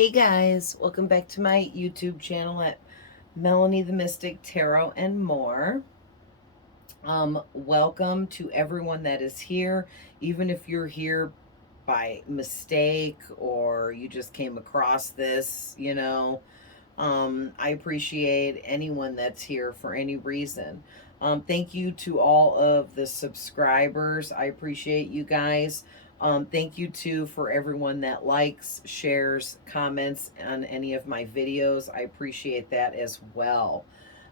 Hey guys, welcome back to my YouTube channel at Melanie the Mystic Tarot and more. Welcome to everyone that is here, even if you're here by mistake or you just came across this. I appreciate anyone that's here for any reason. Thank you to all of the subscribers. I appreciate you guys. Thank you too for everyone that likes, shares, comments on any of my videos. I appreciate that as well.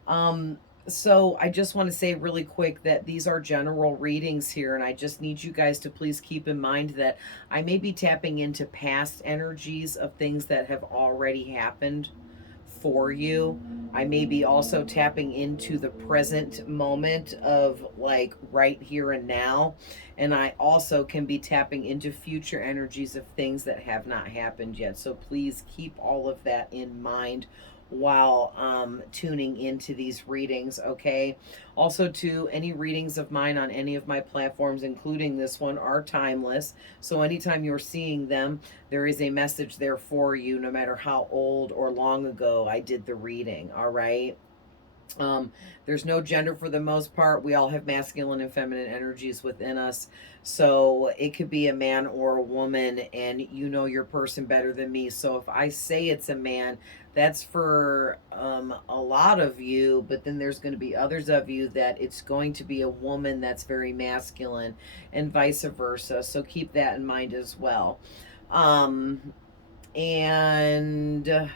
Um, so I just want to say really quick that these are general readings here, and I just need you guys to please keep in mind that I may be tapping into past energies of things that have already happened for you. I may be also tapping into the present moment of like right here and now. And I also can be tapping into future energies of things that have not happened yet. So please keep all of that in mind while tuning into these readings, okay? Also, to any readings of mine on any of my platforms, including this one, are timeless. So anytime you're seeing them, there is a message there for you, no matter how old or long ago I did the reading, all right? Um, there's no gender for the most part. We all have masculine and feminine energies within us. So it could be a man or a woman, and you know your person better than me. So if I say it's a man, that's for a lot of you, but then there's going to be others of you that it's going to be a woman that's very masculine, and vice versa. So keep that in mind as well. Um, and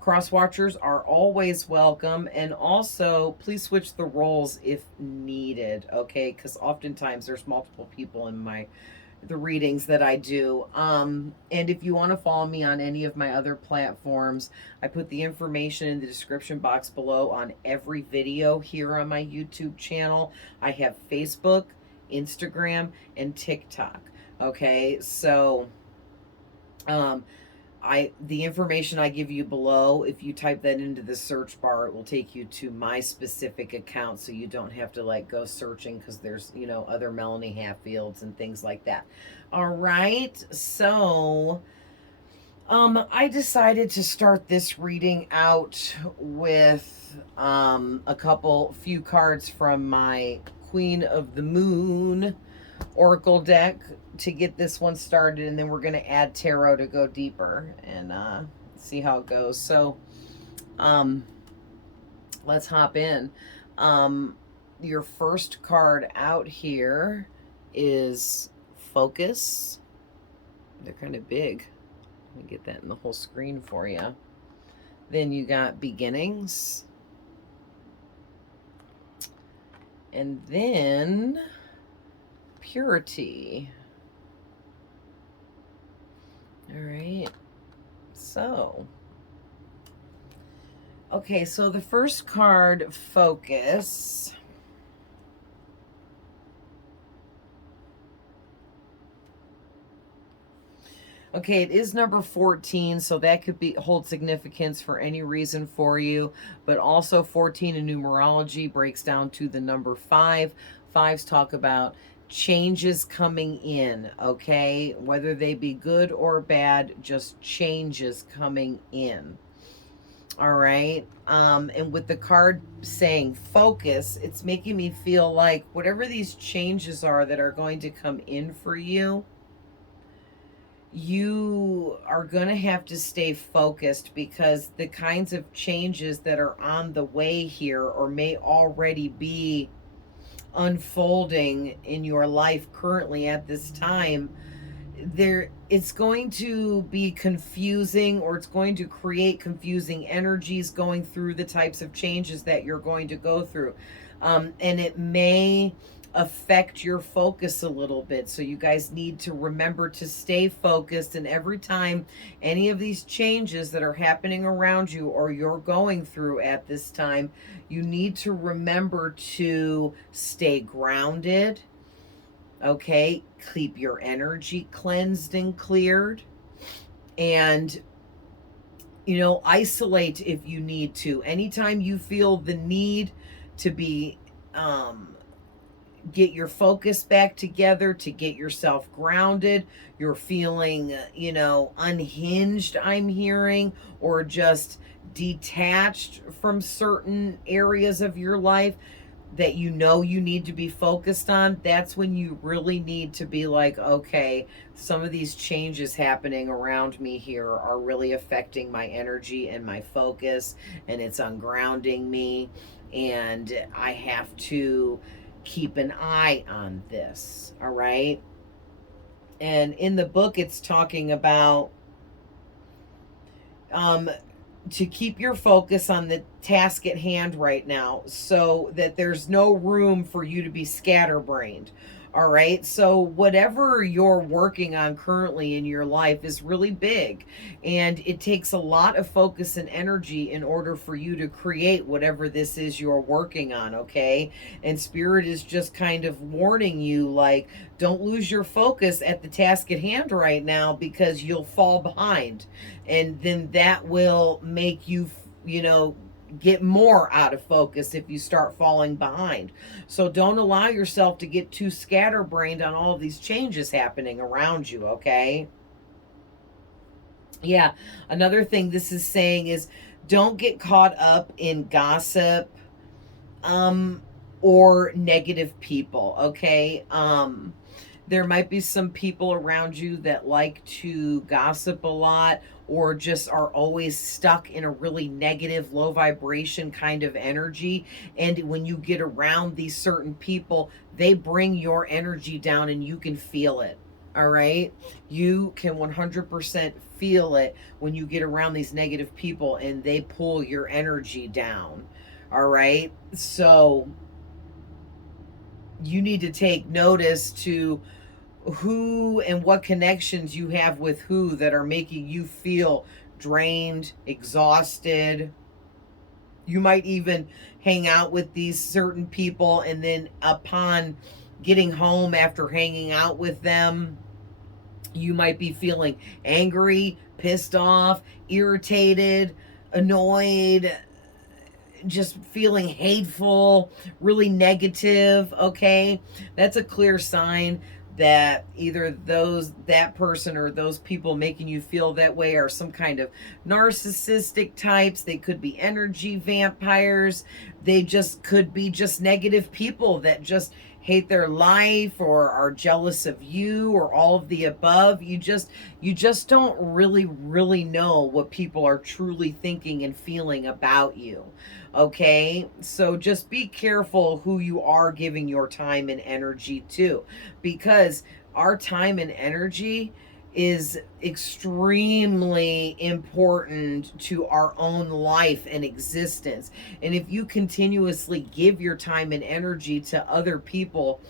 Cross watchers are always welcome, and also please switch the roles if needed, okay? Because oftentimes there's multiple people in the readings that I do. And if you want to follow me on any of my other platforms, I put the information in the description box below on every video here on my YouTube channel. I have Facebook, Instagram, and TikTok. Okay, so um the information I give you below, if you type that into the search bar, it will take you to my specific account, so you don't have to like go searching, because there's other Melanie Hatfields and things like that. All right, so I decided to start this reading out with a few cards from my Queen of the Moon Oracle deck to get this one started, and then we're going to add tarot to go deeper and see how it goes. So um, let's hop in. Your first card out here is Focus. They're kind of big. Let me get that in the whole screen for you. Then you got Beginnings. And then Purity. All right. So, okay, so the first card, Focus. Okay, it is number 14, so that could hold significance for any reason for you, but also 14 in numerology breaks down to the number 5. Fives talk about changes coming in, okay? Whether they be good or bad, just changes coming in. All right. And with the card saying focus, it's making me feel like whatever these changes are that are going to come in for you, you are going to have to stay focused, because the kinds of changes that are on the way here or may already be unfolding in your life currently at this time, it's going to be confusing, or it's going to create confusing energies going through the types of changes that you're going to go through. And it may affect your focus a little bit. So you guys need to remember to stay focused. And every time any of these changes that are happening around you or you're going through at this time, you need to remember to stay grounded. Okay, keep your energy cleansed and cleared. And isolate if you need to. Anytime you feel the need to be get your focus back together, to get yourself grounded. You're feeling, unhinged, I'm hearing, or just detached from certain areas of your life that you need to be focused on. That's when you really need to be like, okay, some of these changes happening around me here are really affecting my energy and my focus, and it's ungrounding me, and I have to keep an eye on this. All right. And in the book, it's talking about um, to keep your focus on the task at hand right now, so that there's no room for you to be scatterbrained. All right. So, whatever you're working on currently in your life is really big, and it takes a lot of focus and energy in order for you to create whatever this is you're working on. Okay. And Spirit is just kind of warning you, like, don't lose your focus at the task at hand right now, because you'll fall behind, and then that will make you, get more out of focus if you start falling behind. So don't allow yourself to get too scatterbrained on all of these changes happening around you. Okay. Yeah. Another thing this is saying is, don't get caught up in gossip, um or negative people. Okay. There might be some people around you that like to gossip a lot, or just are always stuck in a really negative, low vibration kind of energy. And when you get around these certain people, they bring your energy down, and you can feel it. All right. You can 100% feel it when you get around these negative people and they pull your energy down. All right. So you need to take notice to who and what connections you have with who that are making you feel drained, exhausted. You might even hang out with these certain people, and then upon getting home after hanging out with them, you might be feeling angry, pissed off, irritated, annoyed, just feeling hateful, really negative. Okay. That's a clear sign that either that person or those people making you feel that way are some kind of narcissistic types. They could be energy vampires. They just could be just negative people that just hate their life, or are jealous of you, or all of the above. You just don't really know what people are truly thinking and feeling about you. Okay. So just be careful who you are giving your time and energy to, because our time and energy is extremely important to our own life and existence. And if you continuously give your time and energy to other people,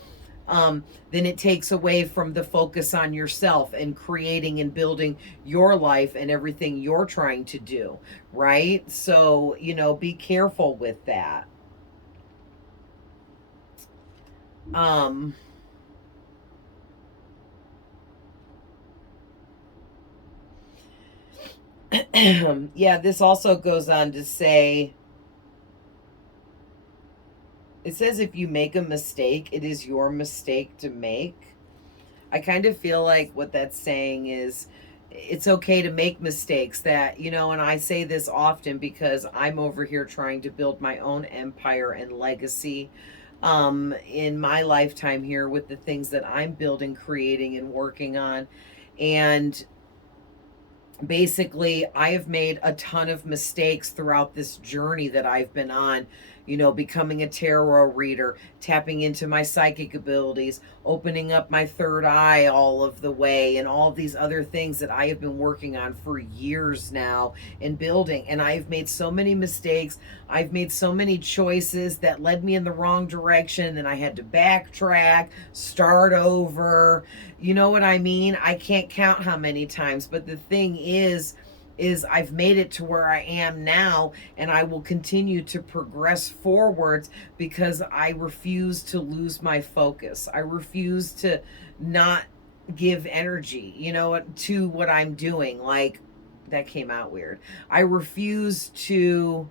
then it takes away from the focus on yourself and creating and building your life and everything you're trying to do, right? So, be careful with that. Um, yeah, this also goes on to say, it says if you make a mistake, it is your mistake to make. I kind of feel like what that's saying is it's okay to make mistakes, that, and I say this often because I'm over here trying to build my own empire and legacy in my lifetime here with the things that I'm building, creating, and working on. And basically, I have made a ton of mistakes throughout this journey that I've been on, becoming a tarot reader, tapping into my psychic abilities, opening up my third eye all of the way, and all these other things that I have been working on for years now and building. And I've made so many mistakes. I've made so many choices that led me in the wrong direction. And I had to backtrack, start over. You know what I mean? I can't count how many times. But the thing is I've made it to where I am now, and I will continue to progress forwards because I refuse to lose my focus. I refuse to not give energy, to what I'm doing. Like, that came out weird. I refuse to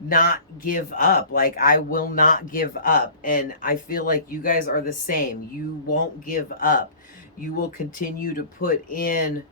not give up. Like, I will not give up. And I feel like you guys are the same. You won't give up. You will continue to put in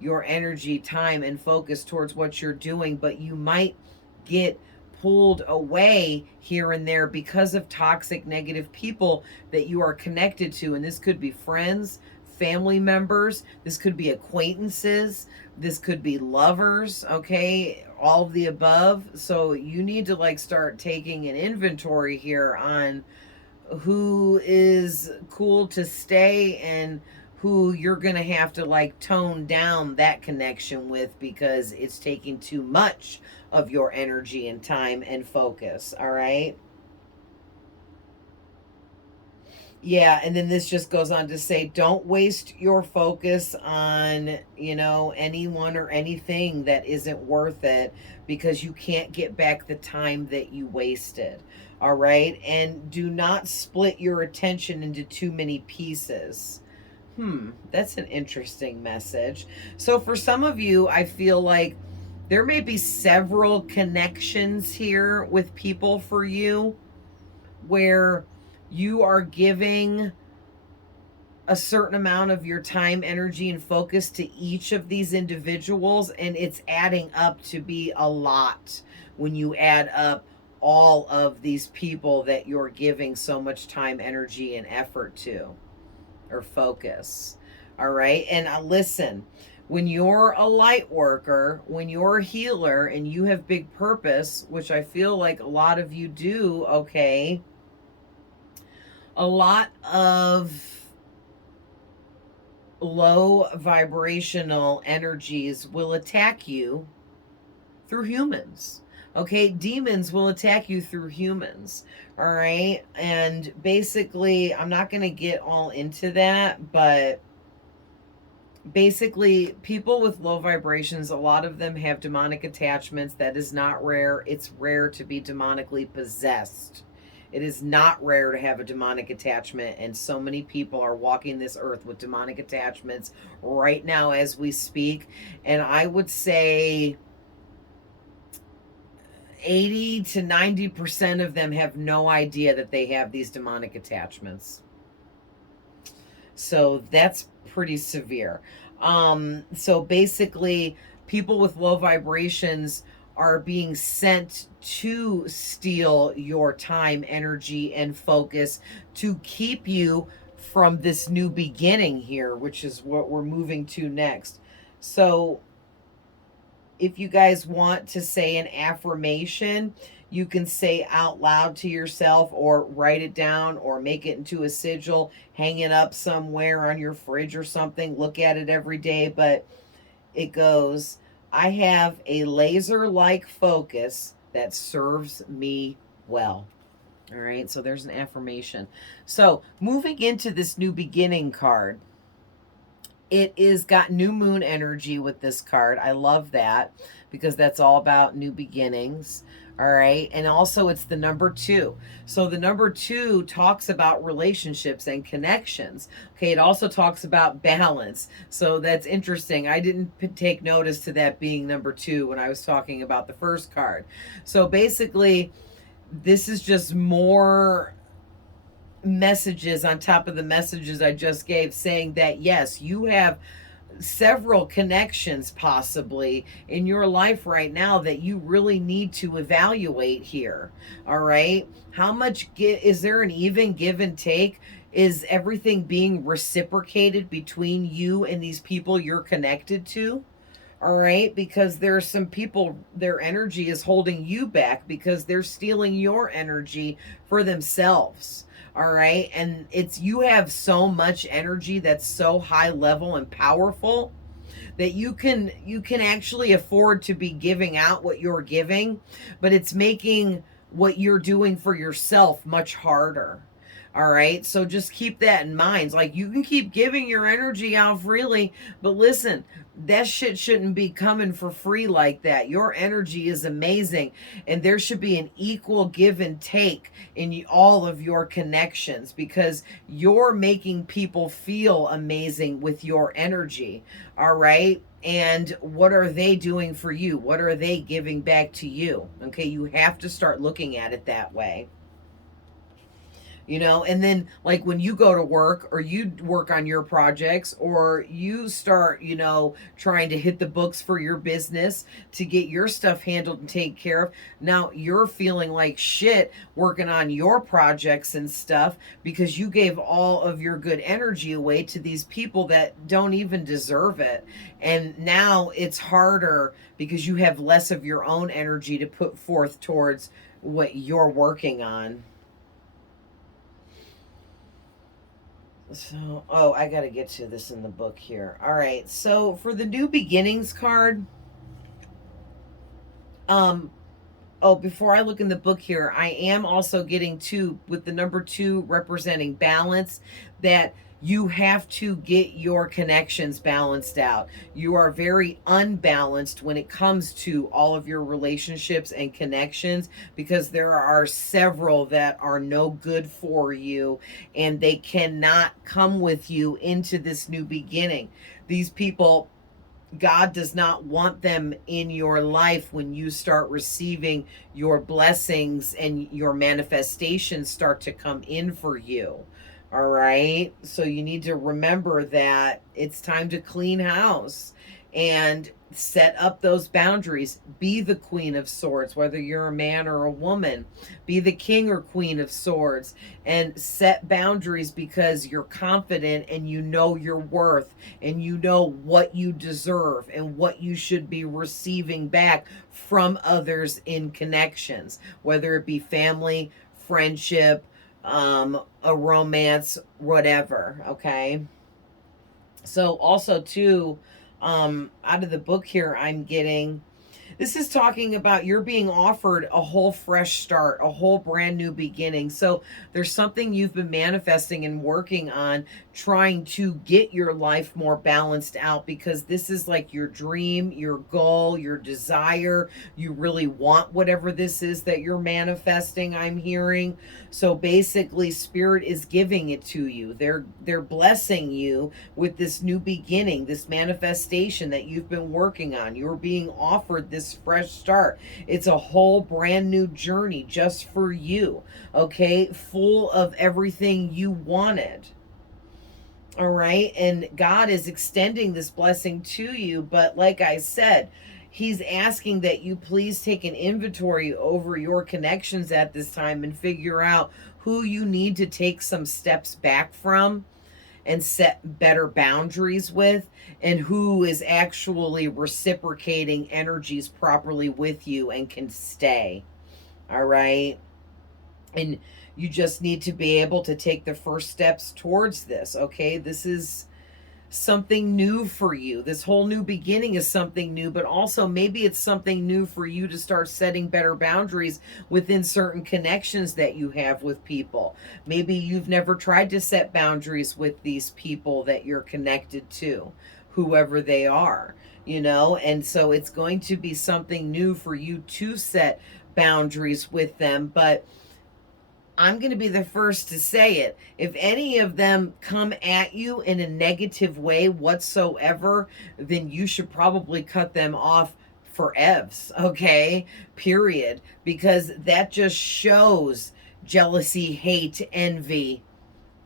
your energy, time, and focus towards what you're doing, but you might get pulled away here and there because of toxic, negative people that you are connected to. And this could be friends, family members, this could be acquaintances, this could be lovers, okay? All of the above. So you need to like start taking an inventory here on who is cool to stay and who you're going to have to like tone down that connection with because it's taking too much of your energy and time and focus. All right. Yeah, and then this just goes on to say don't waste your focus on, anyone or anything that isn't worth it because you can't get back the time that you wasted. All right? And do not split your attention into too many pieces. That's an interesting message. So for some of you, I feel like there may be several connections here with people for you where you are giving a certain amount of your time, energy, and focus to each of these individuals, and it's adding up to be a lot when you add up all of these people that you're giving so much time, energy, and effort to or focus. All right. And listen, when you're a light worker, when you're a healer, and you have big purpose, which I feel like a lot of you do, okay, a lot of low vibrational energies will attack you through humans. Okay, demons will attack you through humans. All right, and basically, I'm not going to get all into that, but basically, people with low vibrations, a lot of them have demonic attachments. That is not rare. It's rare to be demonically possessed. It is not rare to have a demonic attachment, and so many people are walking this earth with demonic attachments right now as we speak. And I would say 80 to 90% of them have no idea that they have these demonic attachments. So that's pretty severe. So basically, people with low vibrations are being sent to steal your time, energy, and focus to keep you from this new beginning here, which is what we're moving to next. So if you guys want to say an affirmation, you can say out loud to yourself or write it down or make it into a sigil, hang it up somewhere on your fridge or something. Look at it every day, but it goes, I have a laser-like focus that serves me well. All right, so there's an affirmation. So moving into this new beginning card, it is got new moon energy with this card. I love that because that's all about new beginnings. All right. And also it's the number 2. So the number 2 talks about relationships and connections. Okay. It also talks about balance. So that's interesting. I didn't take notice to that being number 2 when I was talking about the first card. So basically, this is just more messages on top of the messages I just gave, saying that yes, you have several connections possibly in your life right now that you really need to evaluate here. All right, how much is there an even give and take? Is everything being reciprocated between you and these people you're connected to? All right, because there are some people, their energy is holding you back because they're stealing your energy for themselves. All right, and it's, you have so much energy that's so high level and powerful that you can actually afford to be giving out what you're giving, but it's making what you're doing for yourself much harder. All right. So just keep that in mind. Like, you can keep giving your energy out freely, but listen, that shit shouldn't be coming for free like that. Your energy is amazing, and there should be an equal give and take in all of your connections because you're making people feel amazing with your energy. All right. And what are they doing for you? What are they giving back to you? Okay, you have to start looking at it that way. And then like when you go to work or you work on your projects or you start trying to hit the books for your business to get your stuff handled and taken care of, now you're feeling like shit working on your projects and stuff because you gave all of your good energy away to these people that don't even deserve it. And now it's harder because you have less of your own energy to put forth towards what you're working on. So, oh, I got to get to this in the book here. All right. So, for the new beginnings card, um oh, before I look in the book here, I am also getting two with the number 2 representing balance, that you have to get your connections balanced out. You are very unbalanced when it comes to all of your relationships and connections because there are several that are no good for you and they cannot come with you into this new beginning. These people, God does not want them in your life when you start receiving your blessings and your manifestations start to come in for you. All right. So you need to remember that it's time to clean house and set up those boundaries. Be the Queen of Swords, whether you're a man or a woman. Be the King or Queen of Swords and set boundaries because you're confident and you know your worth and you know what you deserve and what you should be receiving back from others in connections, whether it be family, friendship, a romance, whatever. Okay. So also too, out of the book here, I'm getting, this is talking about you're being offered a whole fresh start, a whole brand new beginning. So there's something you've been manifesting and working on, trying to get your life more balanced out because this is like your dream, your goal, your desire. You really want whatever this is that you're manifesting, I'm hearing. So basically spirit is giving it to you. They're blessing you with this new beginning, this manifestation that you've been working on. You're being offered this fresh start. It's a whole brand new journey just for you, okay? Full of everything you wanted. All right. And God is extending this blessing to you. But like I said, He's asking that you please take an inventory over your connections at this time and figure out who you need to take some steps back from and set better boundaries with, and who is actually reciprocating energies properly with you and can stay. All right. And you just need to be able to take the first steps towards this. Okay. This is something new for you. This whole new beginning is something new, but also maybe it's something new for you to start setting better boundaries within certain connections that you have with people. Maybe you've never tried to set boundaries with these people that you're connected to, whoever they are, and so it's going to be something new for you to set boundaries with them. But I'm going to be the first to say it. If any of them come at you in a negative way whatsoever, then you should probably cut them off for evs, okay? Period. Because that just shows jealousy, hate, envy,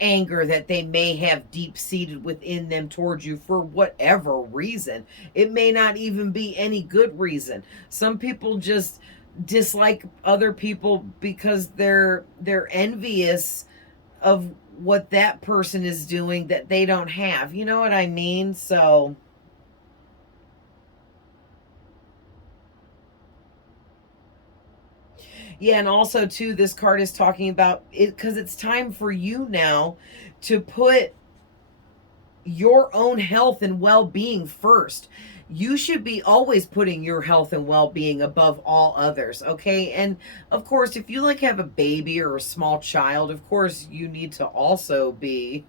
anger that they may have deep seated within them towards you for whatever reason. It may not even be any good reason. Some people just dislike other people because they're envious of what that person is doing that they don't have. You know what I mean? So yeah, and also too, this card is talking about it because it's time for you now to put your own health and well-being first. You should be always putting your health and well-being above all others, okay? And of course, if you like have a baby or a small child, of course you need to also be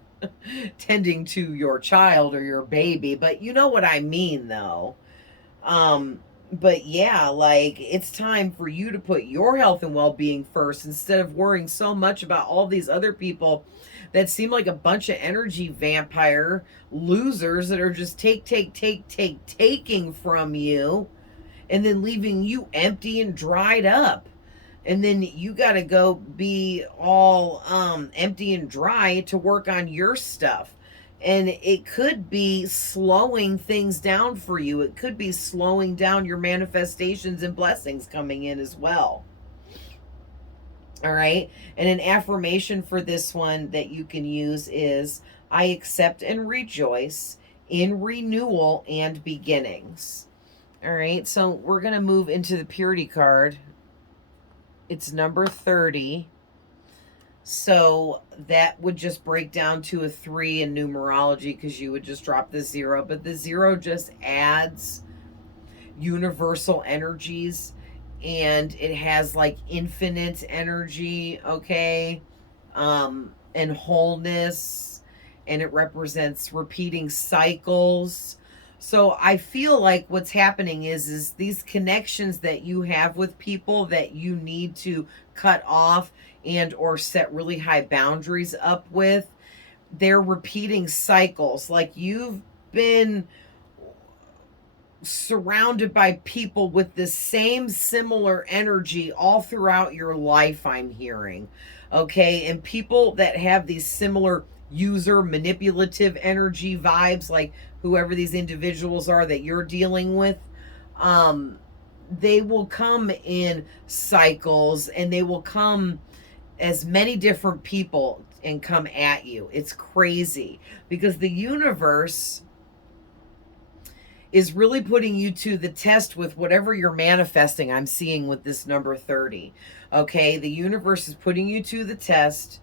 tending to your child or your baby, but you know what I mean though. But yeah, like it's time for you to put your health and well-being first instead of worrying so much about all these other people that seem like a bunch of energy vampire losers that are just taking from you and then leaving you empty and dried up. And then you got to go be all empty and dry to work on your stuff. And it could be slowing things down for you. It could be slowing down your manifestations and blessings coming in as well. All right. And an affirmation for this one that you can use is I accept and rejoice in renewal and beginnings. All right. So we're going to move into the purity card. It's number 30. So that would just break down to a 3 in numerology because you would just drop the 0. But the 0 just adds universal energies and it has like infinite energy, okay? And wholeness, and it represents repeating cycles. So I feel like what's happening is these connections that you have with people that you need to cut off and or set really high boundaries up with, they're repeating cycles. Like you've been surrounded by people with the same similar energy all throughout your life, I'm hearing. Okay, and people that have these similar user manipulative energy vibes, like whoever these individuals are that you're dealing with, they will come in cycles and they will come as many different people and come at you. It's crazy because the universe is really putting you to the test with whatever you're manifesting. I'm seeing with this number 30. Okay, the universe is putting you to the test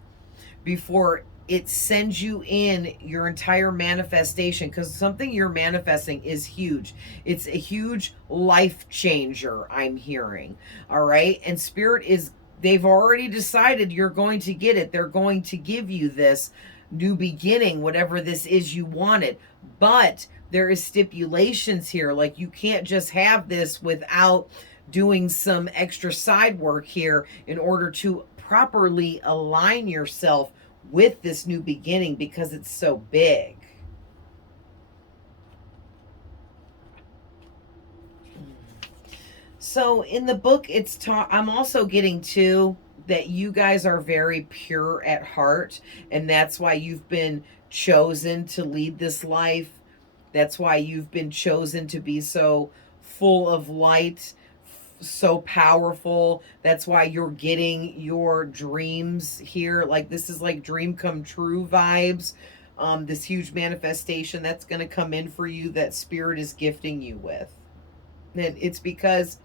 before it sends you in your entire manifestation, because something you're manifesting is huge. It's a huge life changer, I'm hearing. All right, and spirit is, they've already decided you're going to get it. They're going to give you this new beginning, whatever this is you wanted. But there is stipulations here. Like you can't just have this without doing some extra side work here in order to properly align yourself with this new beginning because it's so big. So in the book, I'm also getting too that you guys are very pure at heart, and that's why you've been chosen to lead this life. That's why you've been chosen to be so full of light, so powerful. That's why you're getting your dreams here. Like this is like dream come true vibes. This huge manifestation that's going to come in for you that spirit is gifting you with. And it's because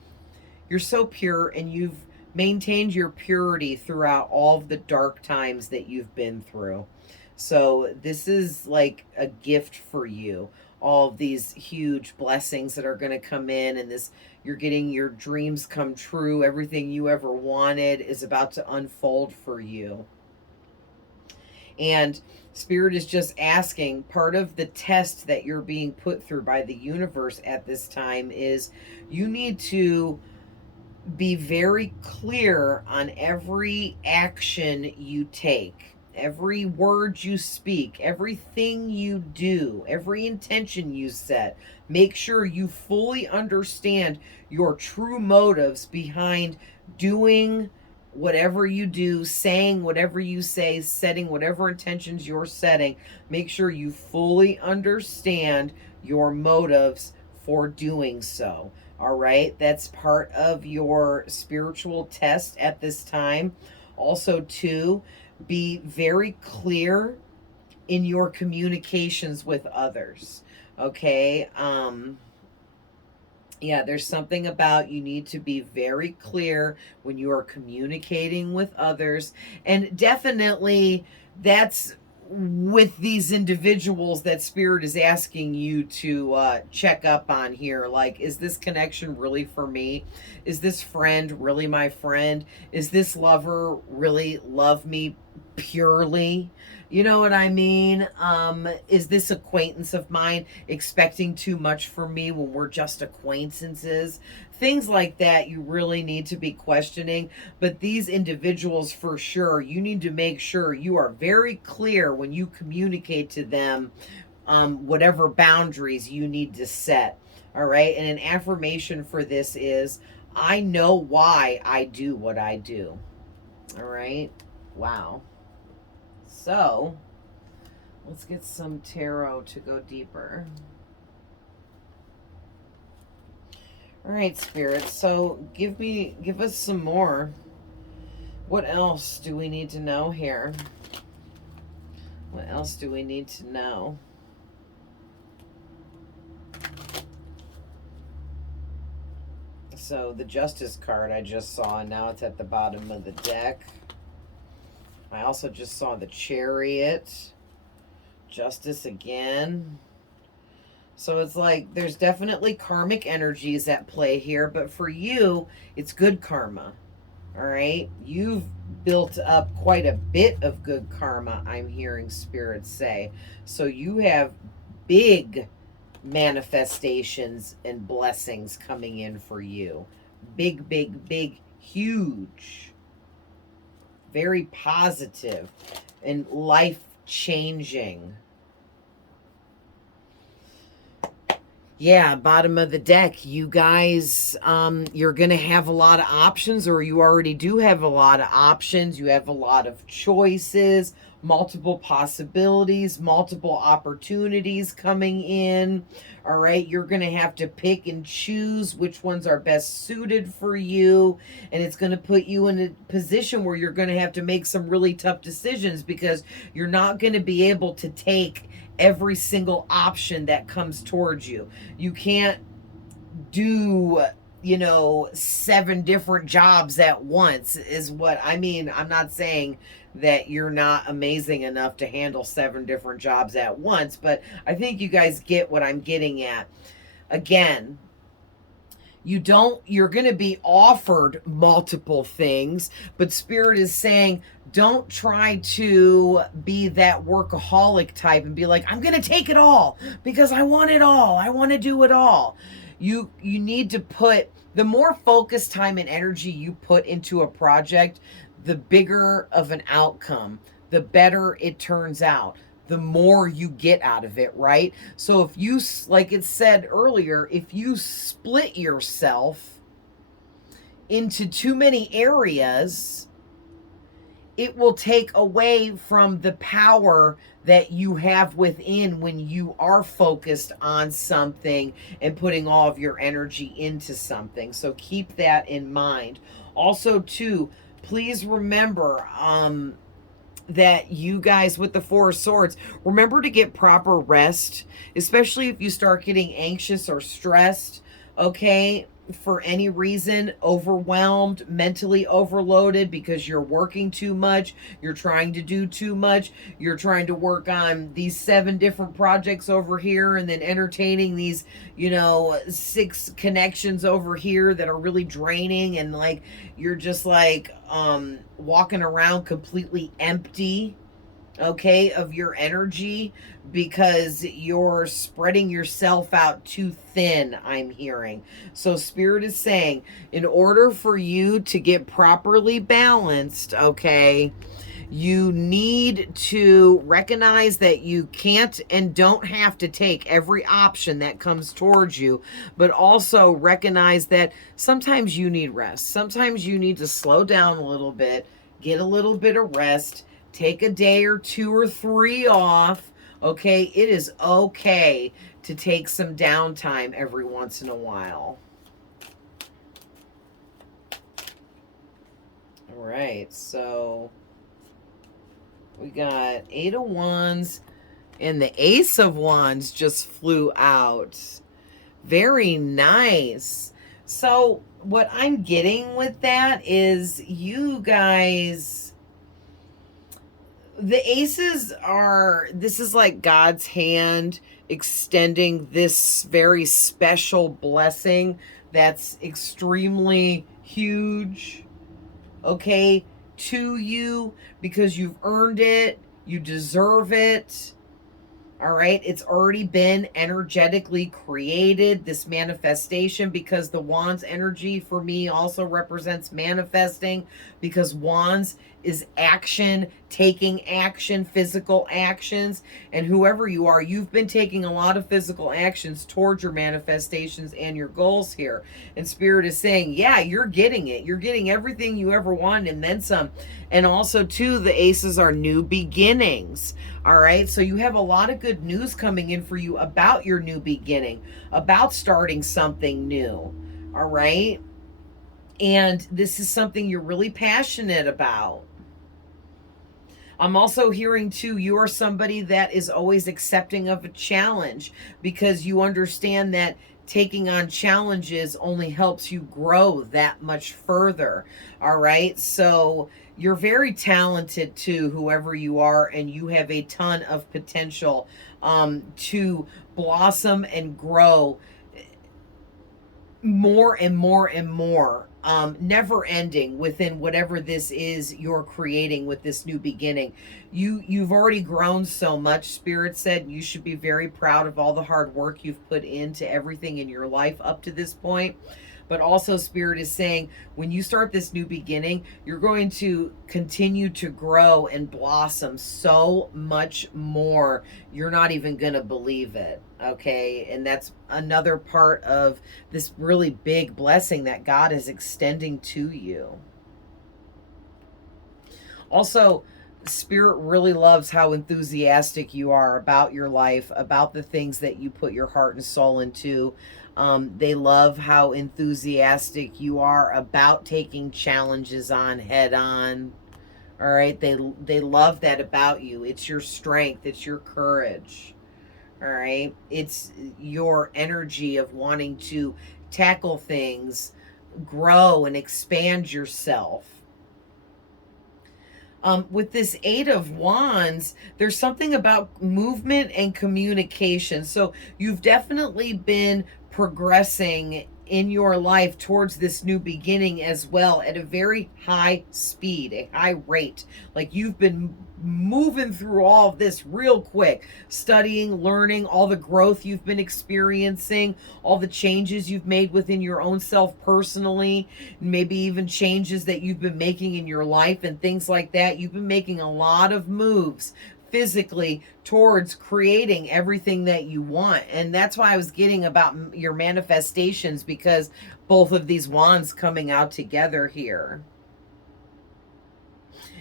you're so pure and you've maintained your purity throughout all of the dark times that you've been through. So this is like a gift for you. All of these huge blessings that are going to come in, and this, you're getting your dreams come true. Everything you ever wanted is about to unfold for you. And spirit is just asking, part of the test that you're being put through by the universe at this time is you need to be very clear on every action you take, every word you speak, everything you do, every intention you set. Make sure you fully understand your true motives behind doing whatever you do, saying whatever you say, setting whatever intentions you're setting. Make sure you fully understand your motives for doing so. All right, that's part of your spiritual test at this time. Also, too, be very clear in your communications with others. Okay, yeah, there's something about you need to be very clear when you are communicating with others, and definitely that's with these individuals that spirit is asking you to check up on here. Like, is this connection really for me? Is this friend really my friend? Is this lover really love me purely? You know what I mean? Is this acquaintance of mine expecting too much from me when we're just acquaintances? Things like that you really need to be questioning. But these individuals, for sure, you need to make sure you are very clear when you communicate to them whatever boundaries you need to set. All right. And an affirmation for this is I know why I do what I do. All right. Wow. So let's get some tarot to go deeper. All right, spirits. So give us some more. What else do we need to know here? What else do we need to know? So the Justice card I just saw, and now it's at the bottom of the deck. I also just saw the Chariot. Justice again. So it's like there's definitely karmic energies at play here, but for you, it's good karma. All right? You've built up quite a bit of good karma, I'm hearing spirits say. So you have big manifestations and blessings coming in for you. Big, big, big, huge. Very positive and life changing. Yeah, bottom of the deck. You guys, you're going to have a lot of options, or you already do have a lot of options. You have a lot of choices, multiple possibilities, multiple opportunities coming in. All right, you're going to have to pick and choose which ones are best suited for you. And it's going to put you in a position where you're going to have to make some really tough decisions because you're not going to be able to take every single option that comes towards you. You can't do, 7 different jobs at once, is what I mean. I'm not saying that you're not amazing enough to handle 7 different jobs at once, but I think you guys get what I'm getting at. Again, you're going to be offered multiple things, but spirit is saying don't try to be that workaholic type and be like, I'm going to take it all because I want it all. I want to do it all. You need to put the more focus, time, and energy you put into a project, the bigger of an outcome, the better it turns out, the more you get out of it, right? So if you, like it said earlier, if you split yourself into too many areas, it will take away from the power that you have within when you are focused on something and putting all of your energy into something. So keep that in mind. Also, too, please remember, that you guys with the 4 of Swords, remember to get proper rest, especially if you start getting anxious or stressed, okay, for any reason, overwhelmed, mentally overloaded because you're working too much, you're trying to do too much, you're trying to work on these 7 different projects over here and then entertaining these, 6 connections over here that are really draining, and like you're just like walking around completely empty, okay, of your energy because you're spreading yourself out too thin, I'm hearing. So spirit is saying, in order for you to get properly balanced, okay, you need to recognize that you can't and don't have to take every option that comes towards you, but also recognize that sometimes you need rest. Sometimes you need to slow down a little bit, get a little bit of rest, take a day or 2 or 3 off. Okay, it is okay to take some downtime every once in a while. All right, so we got 8 of Wands, and the Ace of Wands just flew out. Very nice. So what I'm getting with that is you guys, the aces are, this is like God's hand extending this very special blessing that's extremely huge, okay, to you because you've earned it, You deserve it. All right, it's already been energetically created, this manifestation, because the Wands energy for me also represents manifesting, because Wands is action, taking action, physical actions. And whoever you are, you've been taking a lot of physical actions towards your manifestations and your goals here. And Spirit is saying, yeah, you're getting it. You're getting everything you ever wanted and then some. And also, too, the aces are new beginnings. All right, so you have a lot of good news coming in for you about your new beginning, about starting something new. All right, and this is something you're really passionate about. I'm also hearing too, you are somebody that is always accepting of a challenge, because you understand that taking on challenges only helps you grow that much further. All right. So you're very talented too, whoever you are, and you have a ton of potential to blossom and grow more and more and more, never ending within whatever this is you're creating with this new beginning. You've already grown so much. Spirit said you should be very proud of all the hard work you've put into everything in your life up to this point. But also, Spirit is saying when you start this new beginning, you're going to continue to grow and blossom so much more. You're not even going to believe it. Okay. And that's another part of this really big blessing that God is extending to you. Also, Spirit really loves how enthusiastic you are about your life, about the things that you put your heart and soul into. They love how enthusiastic you are about taking challenges on head on. All right, they love that about you. It's your strength, it's your courage. All right, it's your energy of wanting to tackle things, grow and expand yourself. With this Eight of Wands, there's something about movement and communication. So you've definitely been progressing in your life towards this new beginning as well at a very high speed, a high rate. Like you've been moving through all of this real quick, studying, learning, all the growth you've been experiencing, all the changes you've made within your own self personally, maybe even changes that you've been making in your life and things like that. You've been making a lot of moves physically towards creating everything that you want. And that's why I was getting about your manifestations, because both of these wands coming out together here.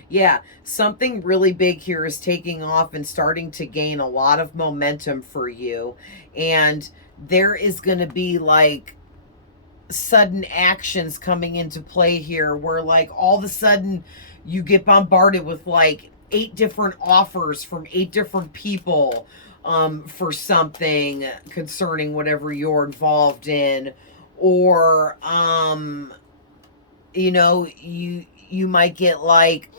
Yeah, something really big here is taking off and starting to gain a lot of momentum for you. And there is going to be like sudden actions coming into play here where like all of a sudden you get bombarded with like 8 different offers from 8 different people for something concerning whatever you're involved in. Or you know, you might get like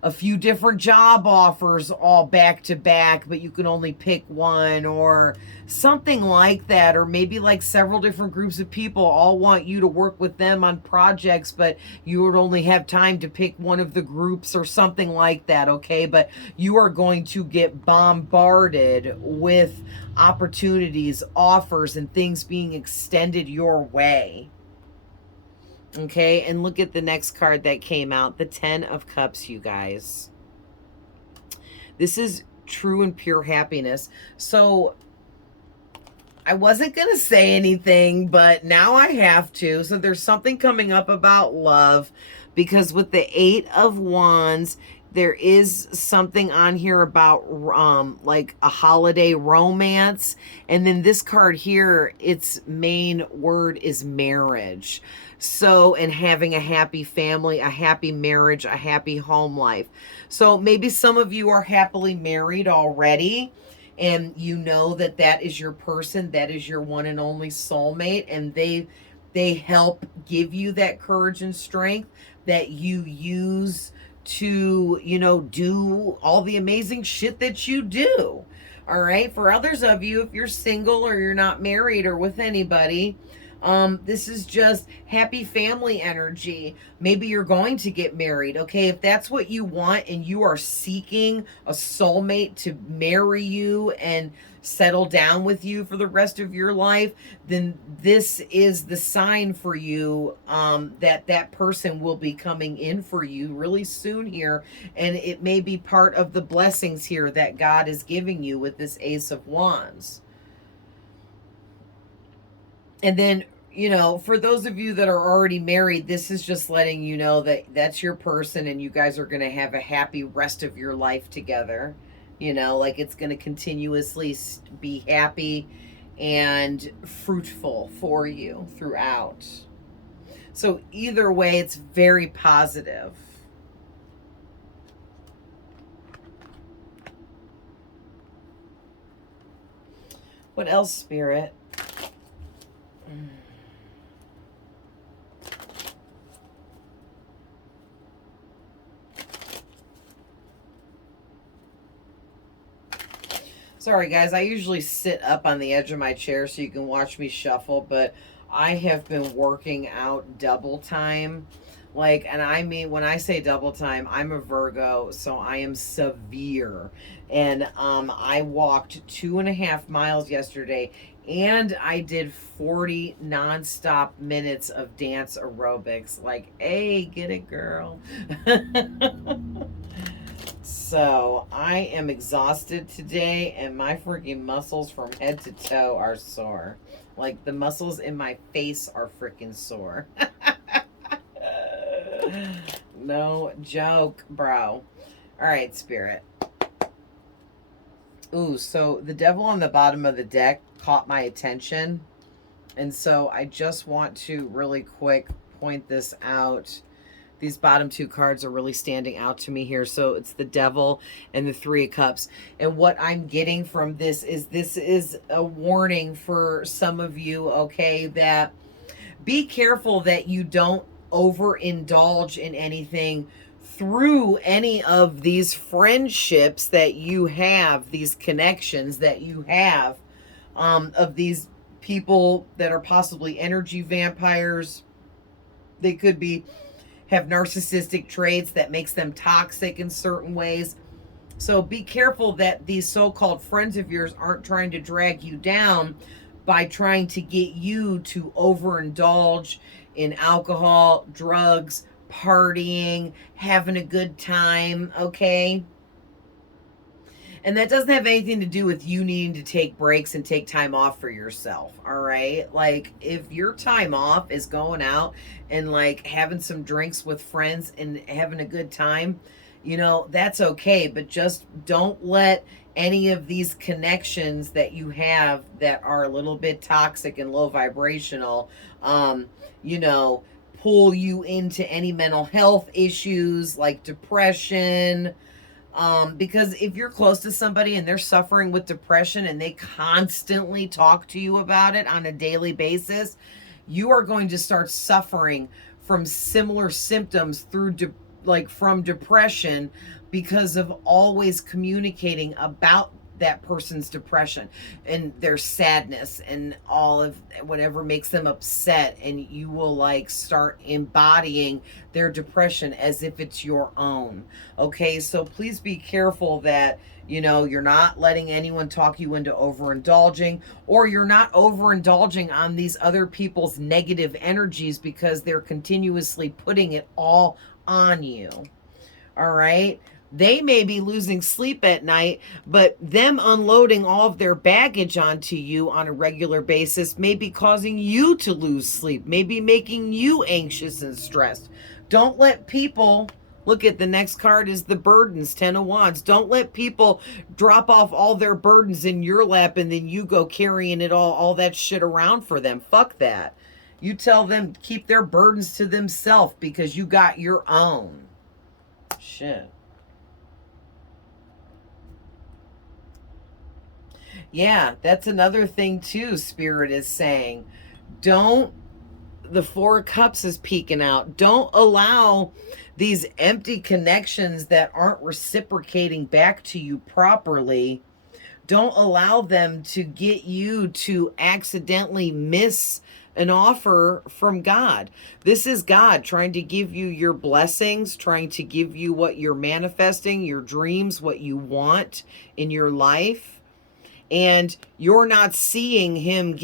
a few different job offers all back to back, but you can only pick one or something like that. Or maybe like several different groups of people all want you to work with them on projects, but you would only have time to pick one of the groups or something like that. Okay. But you are going to get bombarded with opportunities, offers, and things being extended your way. Okay, and look at the next card that came out, the 10 of Cups, you guys. This is true and pure happiness. So I wasn't going to say anything, but now I have to. So there's something coming up about love, because with the 8 of Wands, there is something on here about like a holiday romance. And then this card here, its main word is marriage. So, and having a happy family, a happy marriage, a happy home life. So maybe some of you are happily married already, and you know that that is your person, that is your one and only soulmate, and they help give you that courage and strength that you use to, you know, do all the amazing shit that you do. All right. For others of you, if you're single or you're not married or with anybody, This is just happy family energy. Maybe you're going to get married. Okay, if that's what you want and you are seeking a soulmate to marry you and settle down with you for the rest of your life, then this is the sign for you, that that person will be coming in for you really soon here. And it may be part of the blessings here that God is giving you with this Ace of Wands. And then, for those of you that are already married, this is just letting you know that that's your person and you guys are going to have a happy rest of your life together. Like it's going to continuously be happy and fruitful for you throughout. So either way, it's very positive. What else, Spirit? Sorry, guys. I usually sit up on the edge of my chair so you can watch me shuffle, but I have been working out double time. And I mean, when I say double time, I'm a Virgo, so I am severe. And I walked 2.5 miles yesterday, and I did 40 nonstop minutes of dance aerobics. Like, hey, get it, girl. So I am exhausted today, and my freaking muscles from head to toe are sore. Like the muscles in my face are freaking sore. No joke, bro. All right, Spirit. Ooh, so the devil on the bottom of the deck caught my attention. And so I just want to really quick point this out. These bottom two cards are really standing out to me here. So it's the devil and the 3 of cups. And what I'm getting from this is a warning for some of you, okay, that be careful that you don't overindulge in anything through any of these friendships that you have, these connections that you have, of these people that are possibly energy vampires. They could be have narcissistic traits that makes them toxic in certain ways. So be careful that these so-called friends of yours aren't trying to drag you down by trying to get you to overindulge in alcohol, drugs, partying, having a good time, okay? And that doesn't have anything to do with you needing to take breaks and take time off for yourself, all right? Like, if your time off is going out and, like, having some drinks with friends and having a good time, that's okay. But just don't let any of these connections that you have that are a little bit toxic and low vibrational, pull you into any mental health issues like depression. Because if you're close to somebody and they're suffering with depression and they constantly talk to you about it on a daily basis, you are going to start suffering from similar symptoms from depression because of always communicating about that person's depression and their sadness and all of whatever makes them upset, and you will start embodying their depression as if it's your own. Okay, so please be careful that you're not letting anyone talk you into overindulging, or you're not overindulging on these other people's negative energies because they're continuously putting it all on you. All right. They may be losing sleep at night, but them unloading all of their baggage onto you on a regular basis may be causing you to lose sleep, maybe making you anxious and stressed. Don't let people, look at the next card is the burdens, 10 of Wands. Don't let people drop off all their burdens in your lap and then you go carrying it all that shit around for them. Fuck that. You tell them to keep their burdens to themselves because you got your own. Shit. Yeah, that's another thing too, Spirit is saying. The 4 of Cups is peeking out. Don't allow these empty connections that aren't reciprocating back to you properly. Don't allow them to get you to accidentally miss an offer from God. This is God trying to give you your blessings, trying to give you what you're manifesting, your dreams, what you want in your life. And you're not seeing him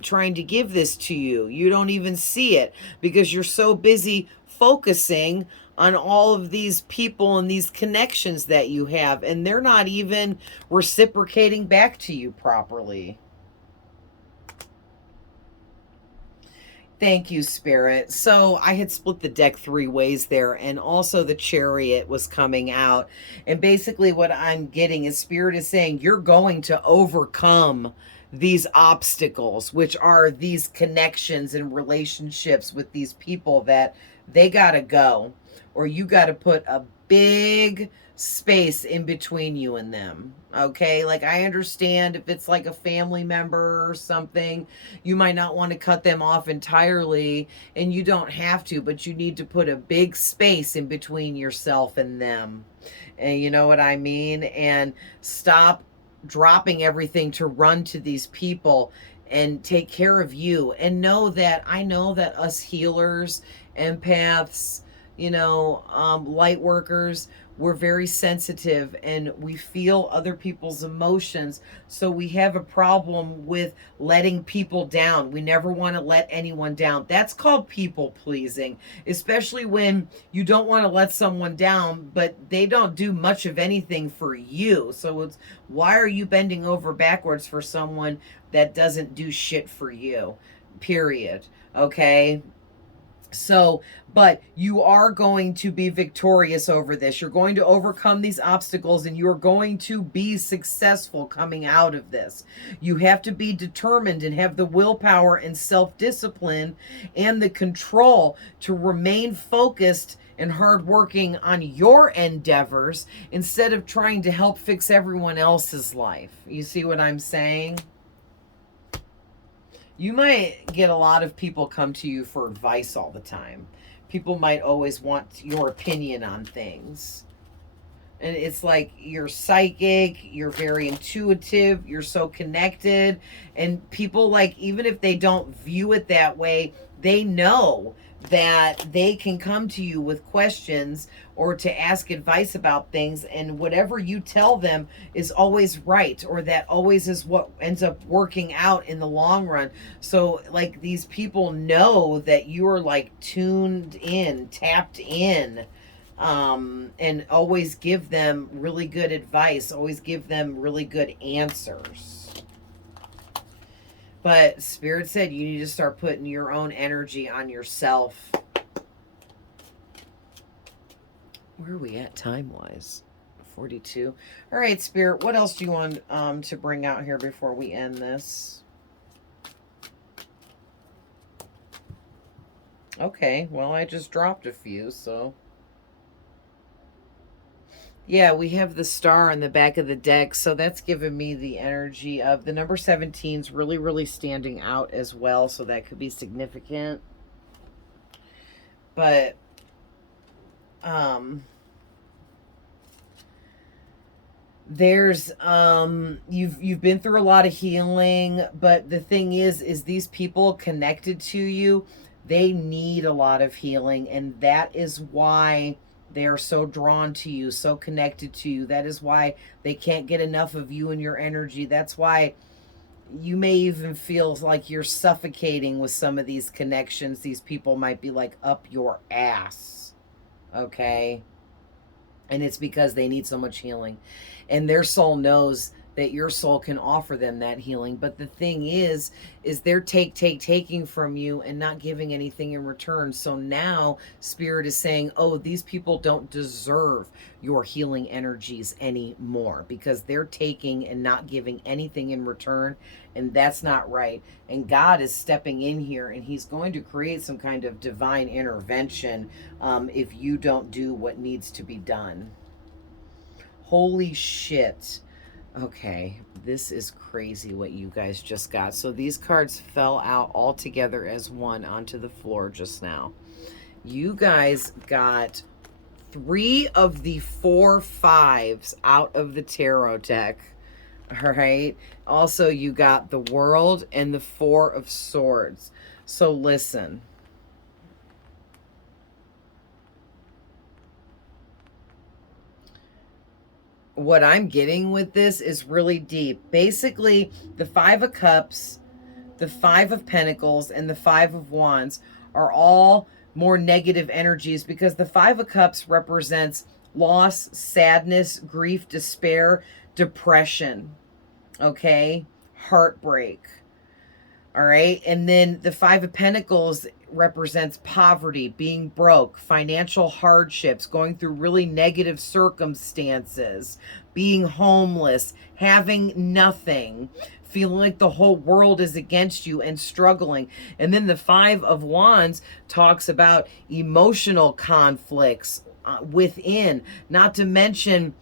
trying to give this to you. You don't even see it because you're so busy focusing on all of these people and these connections that you have, and they're not even reciprocating back to you properly. Thank you, Spirit. So I had split the deck 3 ways there, and also the Chariot was coming out. And basically, what I'm getting is Spirit is saying you're going to overcome these obstacles, which are these connections and relationships with these people that they got to go, or you got to put a big space in between you and them. Okay, like I understand if it's like a family member or something, you might not want to cut them off entirely, and you don't have to, but you need to put a big space in between yourself and them. And you know what I mean? And stop dropping everything to run to these people and take care of you. And I know that us healers, empaths, light workers, we're very sensitive and we feel other people's emotions. So we have a problem with letting people down. We never want to let anyone down. That's called people pleasing, especially when you don't want to let someone down, but they don't do much of anything for you. So it's, why are you bending over backwards for someone that doesn't do shit for you? Period. Okay? So, but you are going to be victorious over this. You're going to overcome these obstacles and you're going to be successful coming out of this. You have to be determined and have the willpower and self-discipline and the control to remain focused and hardworking on your endeavors instead of trying to help fix everyone else's life. You see what I'm saying? You might get a lot of people come to you for advice all the time. People might always want your opinion on things. And it's like you're psychic, you're very intuitive, you're so connected. And people, like, even if they don't view it that way, they know that they can come to you with questions or to ask advice about things, and whatever you tell them is always right, or that always is what ends up working out in the long run. So like these people know that you are like tuned in, tapped in, and always give them really good advice, always give them really good answers. But Spirit said you need to start putting your own energy on yourself. Where are we at time-wise? 42. All right, Spirit, what else do you want to bring out here before we end this? Okay, well, I just dropped a few, so... Yeah, we have the star on the back of the deck, so that's giving me the energy of the number 17's really, really standing out as well, so that could be significant. But, there's, you've been through a lot of healing, but the thing is these people connected to you, they need a lot of healing, and that is why they are so drawn to you, so connected to you. That is why they can't get enough of you and your energy. That's why you may even feel like you're suffocating with some of these connections. These people might be like up your ass. Okay? And it's because they need so much healing. And their soul knows that your soul can offer them that healing. But the thing is they're taking from you and not giving anything in return. So now Spirit is saying, oh, these people don't deserve your healing energies anymore because they're taking and not giving anything in return. And that's not right. And God is stepping in here and he's going to create some kind of divine intervention if you don't do what needs to be done. Holy shit. Okay, this is crazy what you guys just got. So these cards fell out all together as one onto the floor just now. You guys got 3 of the 4 5s out of the tarot deck. All right. Also, you got the World and the 4 of Swords. So listen. What I'm getting with this is really deep. Basically, the Five of Cups, the Five of Pentacles, and the Five of Wands are all more negative energies because the Five of Cups represents loss, sadness, grief, despair, depression, okay? Heartbreak. All right. And then the Five of Pentacles represents poverty, being broke, financial hardships, going through really negative circumstances, being homeless, having nothing, feeling like the whole world is against you and struggling. And then the Five of Wands talks about emotional conflicts within, not to mention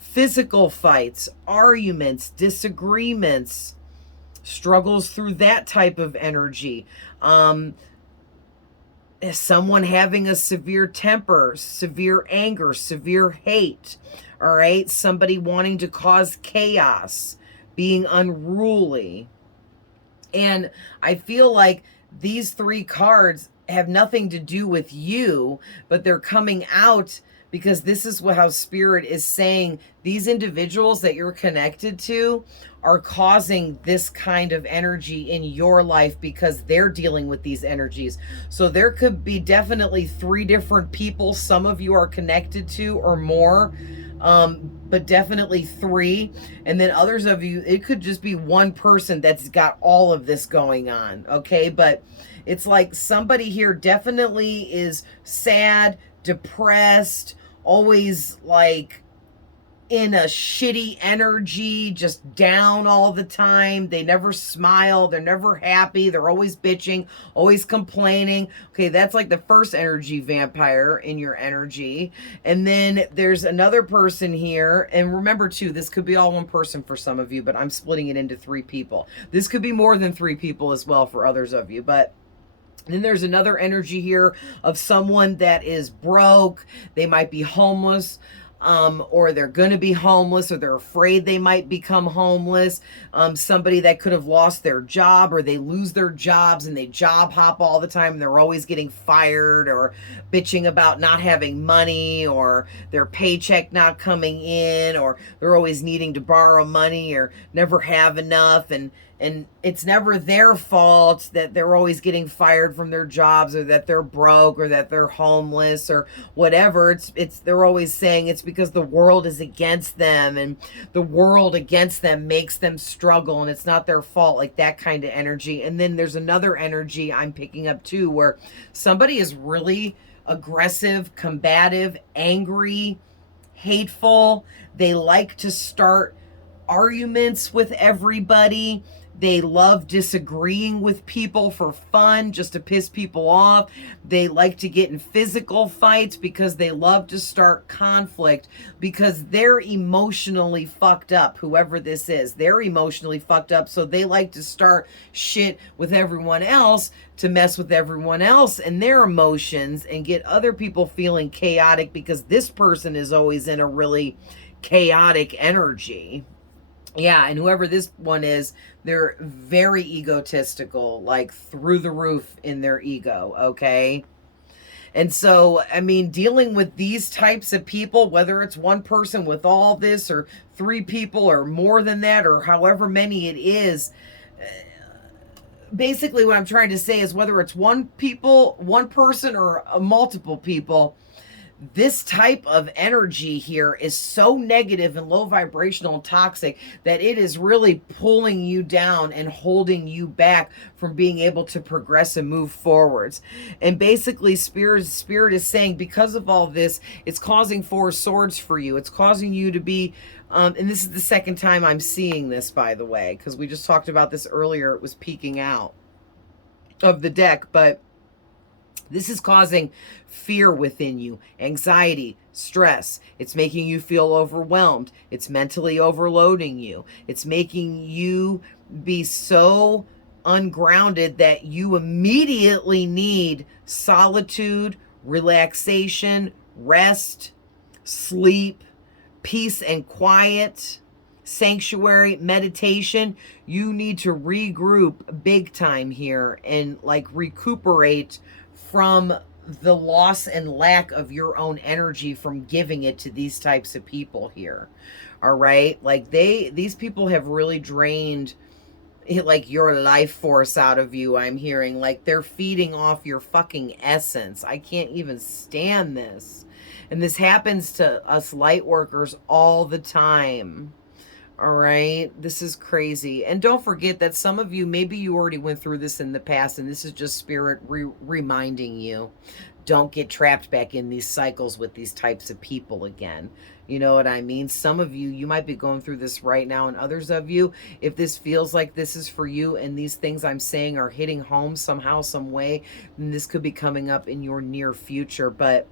physical fights, arguments, disagreements, struggles through that type of energy. Someone having a severe temper, severe anger, severe hate. All right. Somebody wanting to cause chaos, being unruly. And I feel like these three cards have nothing to do with you, but they're coming out because this is how Spirit is saying these individuals that you're connected to are causing this kind of energy in your life because they're dealing with these energies. So there could be definitely three different people some of you are connected to or more, but definitely three. And then others of you, it could just be one person that's got all of this going on, okay? But it's like somebody here definitely is sad, depressed, always like in a shitty energy, just down all the time. They never smile. They're never happy. They're always bitching, always complaining. Okay, that's like the first energy vampire in your energy. And then there's another person here. And remember too, this could be all one person for some of you, but I'm splitting it into three people. This could be more than three people as well for others of you, but then there's another energy here of someone that is broke. They might be homeless, or they're going to be homeless, or they're afraid they might become homeless. Somebody that could have lost their job, or they lose their jobs and they job hop all the time and they're always getting fired, or bitching about not having money, or their paycheck not coming in, or they're always needing to borrow money or never have enough. And it's never their fault that they're always getting fired from their jobs, or that they're broke, or that they're homeless, or whatever. They're always saying it's because the world is against them, and the world against them makes them struggle, and it's not their fault, like that kind of energy. And then there's another energy I'm picking up too, where somebody is really aggressive, combative, angry, hateful. They like to start arguments with everybody. They love disagreeing with people for fun, just to piss people off. They like to get in physical fights because they love to start conflict because they're emotionally fucked up. Whoever this is, they're emotionally fucked up. So they like to start shit with everyone else to mess with everyone else and their emotions and get other people feeling chaotic because this person is always in a really chaotic energy. Yeah, and whoever this one is, they're very egotistical, like through the roof in their ego, okay? And so, I mean, dealing with these types of people, whether it's one person with all this or three people or more than that or however many it is, basically what I'm trying to say is whether it's one person or multiple people, this type of energy here is so negative and low vibrational and toxic that it is really pulling you down and holding you back from being able to progress and move forwards. And basically spirit is saying because of all this, it's causing Four of Swords for you. It's causing you to be and this is the second time I'm seeing this, by the way, because we just talked about this earlier. It was peeking out of the deck, but this is causing fear within you, anxiety, stress. It's making you feel overwhelmed. It's mentally overloading you. It's making you be so ungrounded that you immediately need solitude, relaxation, rest, sleep, peace and quiet, sanctuary, meditation, you need to regroup big time here and like recuperate from the loss and lack of your own energy from giving it to these types of people here. All right? Like these people have really drained like your life force out of you. I'm hearing like they're feeding off your fucking essence. I can't even stand this. And this happens to us light workers all the time. All right. This is crazy. And don't forget that some of you, maybe you already went through this in the past, and this is just spirit reminding you. Don't get trapped back in these cycles with these types of people again. You know what I mean? Some of you, you might be going through this right now, and others of you, if this feels like this is for you and these things I'm saying are hitting home somehow, some way, then this could be coming up in your near future. But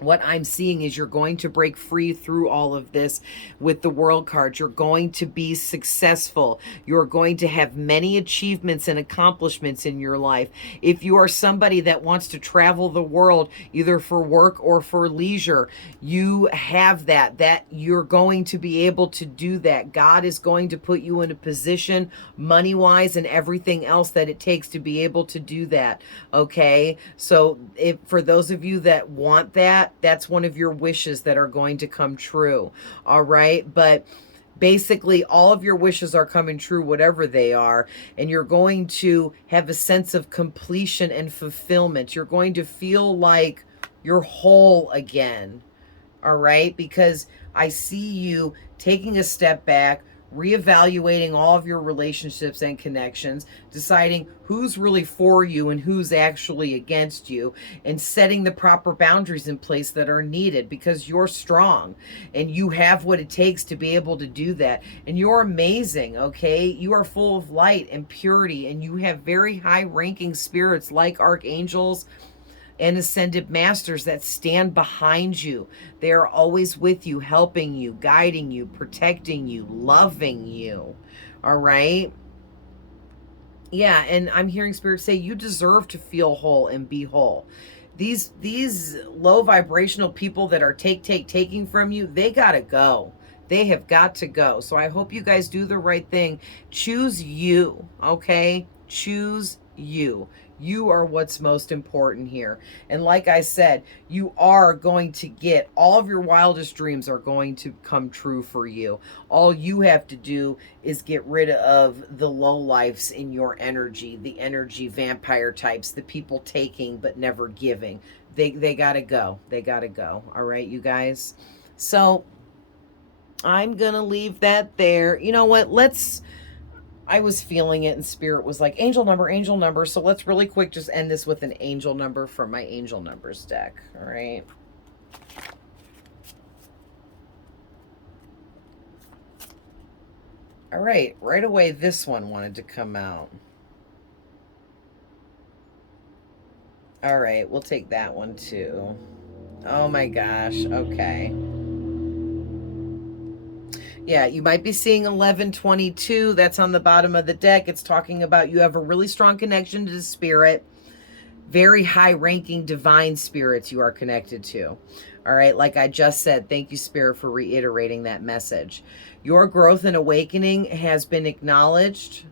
what I'm seeing is you're going to break free through all of this with the world card. You're going to be successful. You're going to have many achievements and accomplishments in your life. If you are somebody that wants to travel the world, either for work or for leisure, you have that you're going to be able to do that. God is going to put you in a position money-wise and everything else that it takes to be able to do that. Okay? So if for those of you that want that, that's one of your wishes that are going to come true. All right. But basically all of your wishes are coming true, whatever they are. And you're going to have a sense of completion and fulfillment. You're going to feel like you're whole again. All right. Because I see you taking a step back, reevaluating all of your relationships and connections, deciding who's really for you and who's actually against you, and setting the proper boundaries in place that are needed, because you're strong and you have what it takes to be able to do that. And you're amazing, okay? You are full of light and purity, and you have very high ranking spirits like archangels and ascended masters that stand behind you. They are always with you, helping you, guiding you, protecting you, loving you. All right? Yeah, and I'm hearing spirit say you deserve to feel whole and be whole. These low vibrational people that are taking from you, they got to go. They have got to go. So I hope you guys do the right thing. Choose you, okay? Choose you. You are what's most important here. And like I said, you are going to get all of your wildest dreams are going to come true for you. All you have to do is get rid of the low lifes in your energy, the energy vampire types, the people taking but never giving. They got to go. They got to go. All right, you guys. So I'm going to leave that there. You know what? I was feeling it, and spirit was like, angel number, angel number. So let's really quick just end this with an angel number from my angel numbers deck. All right. All right. Right away, this one wanted to come out. All right. We'll take that one too. Oh my gosh. Okay. Yeah, you might be seeing 1122. That's on the bottom of the deck. It's talking about you have a really strong connection to the spirit. Very high-ranking divine spirits you are connected to. All right, like I just said, thank you, Spirit, for reiterating that message. Your growth and awakening has been acknowledged.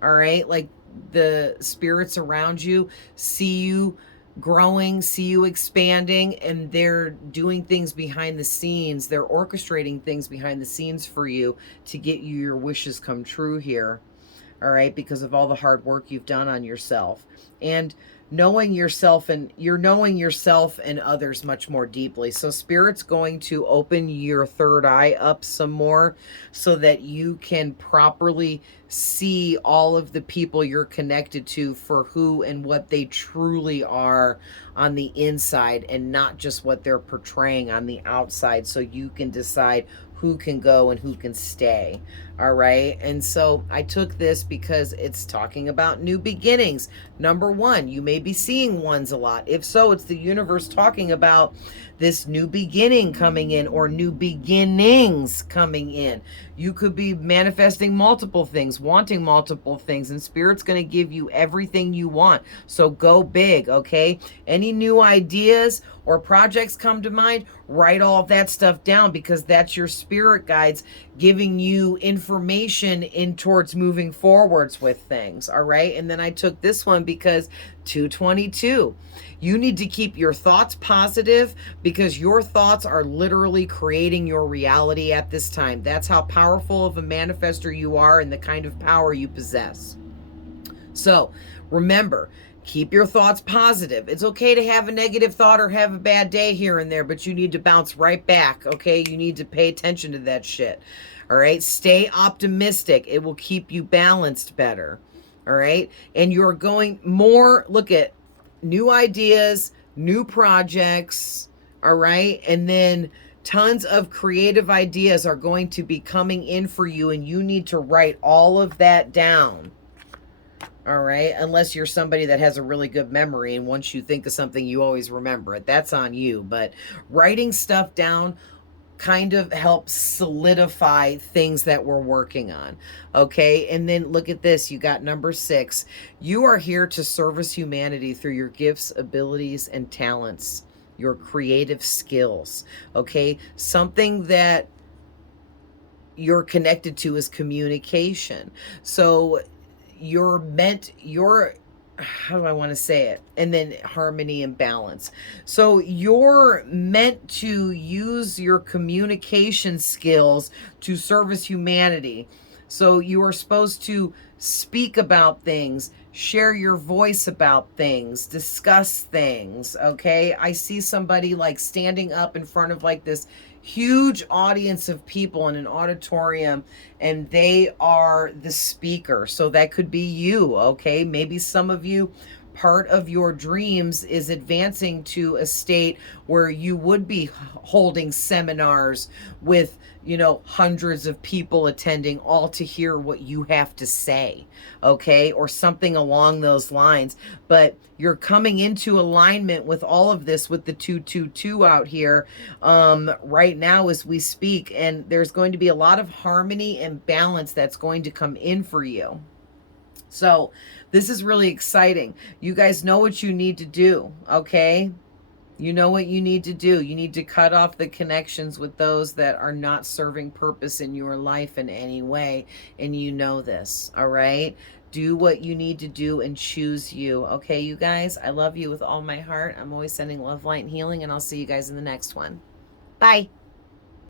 All right, like the spirits around you see you growing, see you expanding, and they're doing things behind the scenes. They're orchestrating things behind the scenes for you to get you your wishes come true here. All right, because of all the hard work you've done on yourself. And knowing yourself, and you're knowing yourself and others much more deeply. So Spirit's going to open your third eye up some more so that you can properly see all of the people you're connected to for who and what they truly are on the inside, and not just what they're portraying on the outside, so you can decide who can go and who can stay. All right. And so I took this because it's talking about new beginnings. Number one, you may be seeing ones a lot. If so, it's the universe talking about this new beginning coming in or new beginnings coming in. You could be manifesting multiple things, wanting multiple things, and Spirit's going to give you everything you want. So go big, okay? Any new ideas or projects come to mind, write all that stuff down, because that's your spirit guides giving you information in towards moving forwards with things. All right. And then I took this one because 222, you need to keep your thoughts positive, because your thoughts are literally creating your reality at this time. That's how powerful of a manifester you are and the kind of power you possess. So remember, keep your thoughts positive. It's okay to have a negative thought or have a bad day here and there, but you need to bounce right back, okay? You need to pay attention to that shit. All right? Stay optimistic. It will keep you balanced better. All right? And you're going more, look at new ideas, new projects, all right? And then tons of creative ideas are going to be coming in for you, and you need to write all of that down. All right. Unless you're somebody that has a really good memory, and once you think of something, you always remember it. That's on you. But writing stuff down kind of helps solidify things that we're working on. Okay. And then look at this. You got number 6. You are here to service humanity through your gifts, abilities, and talents, your creative skills. Okay. Something that you're connected to is communication. So how do I want to say it? And then harmony and balance. So you're meant to use your communication skills to service humanity. So you are supposed to speak about things, share your voice about things, discuss things, okay? I see somebody like standing up in front of like this huge audience of people in an auditorium, and they are the speaker. So that could be you, okay? Maybe some of you, part of your dreams is advancing to a state where you would be holding seminars with, hundreds of people attending, all to hear what you have to say, okay? Or something along those lines. But you're coming into alignment with all of this with the 222 out here right now as we speak. And there's going to be a lot of harmony and balance that's going to come in for you. So this is really exciting. You guys know what you need to do, okay? You know what you need to do. You need to cut off the connections with those that are not serving purpose in your life in any way. And you know this, all right? Do what you need to do and choose you. Okay, you guys? I love you with all my heart. I'm always sending love, light, and healing, and I'll see you guys in the next one. Bye.